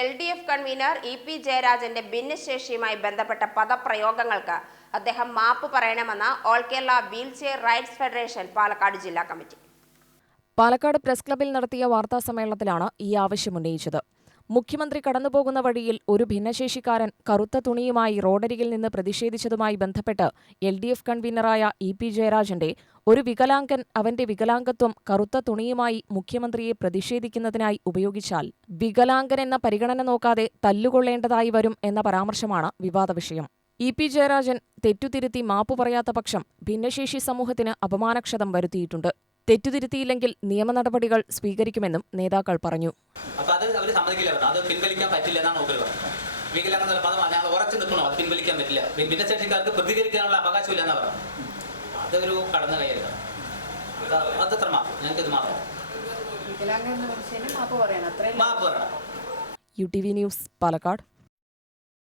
L D F convener E P ജയരാജന്റെ ഭിന്നശേഷിയുമായി ബന്ധപ്പെട്ട പദപ്രയോഗങ്ങൾക്ക് അദ്ദേഹം മാപ്പ് പറയണമെന്ന് all Kerala wheelchair rights federation Palakkad ജില്ലാ കമ്മിറ്റി. പാലക്കാട് പ്രസ് ക്ലബിൽ നടത്തിയ വാർത്താ സമ്മേളനത്തിലാണ് ഈ ആവശ്യം ഉന്നയിച്ചത്. മുഖ്യമന്ത്രി കടന്നുപോകുന്ന വഴിയിൽ ഒരു ഭിന്നശേഷിക്കാരൻ കറുത്ത തുണിയുമായി റോഡരികിൽ നിന്ന് പ്രതിഷേധിച്ചതുമായി ബന്ധപ്പെട്ട് എൽ ഡി എഫ് കൺവീനറായ ഇ പി ജയരാജന്റെ ഒരു വികലാംഗൻ അവന്റെ വികലാംഗത്വം കറുത്ത തുണിയുമായി മുഖ്യമന്ത്രിയെ പ്രതിഷേധിക്കുന്നതിനായി ഉപയോഗിച്ചാൽ വികലാംഗൻ എന്ന പരിഗണന നോക്കാതെ തല്ലുകൊള്ളേണ്ടതായി വരും എന്ന പരാമർശമാണ് വിവാദ വിഷയം ഇ പി ജയരാജൻ തെറ്റുതിരുത്തി മാപ്പു പറയാത്ത പക്ഷം ഭിന്നശേഷി സമൂഹത്തിന് അപമാനക്ഷതം വരുത്തിയിട്ടുണ്ട്. തെറ്റുതിരുത്തിയില്ലെങ്കിൽ നിയമ നടപടികൾ സ്വീകരിക്കുമെന്നും നേതാക്കൾ പറഞ്ഞു. വികലാംഗം എന്നുള്ള പദം ഞങ്ങൾ ഉറച്ചു നിൽക്കണോ. പിൻവലിക്കാൻ പറ്റില്ല. ഭിന്നശേഷിക്കാർക്ക് പ്രതികരിക്കാനുള്ള അവകാശമില്ല എന്നാ പറഞ്ഞു അതൊരു കടന്നു കയറിയതാണ് അതത്ര മാപ്പ്. ഞങ്ങൾക്ക് ഇത് മാപ്പ്. മാപ്പ് പറയണം. U T V news Palakkad.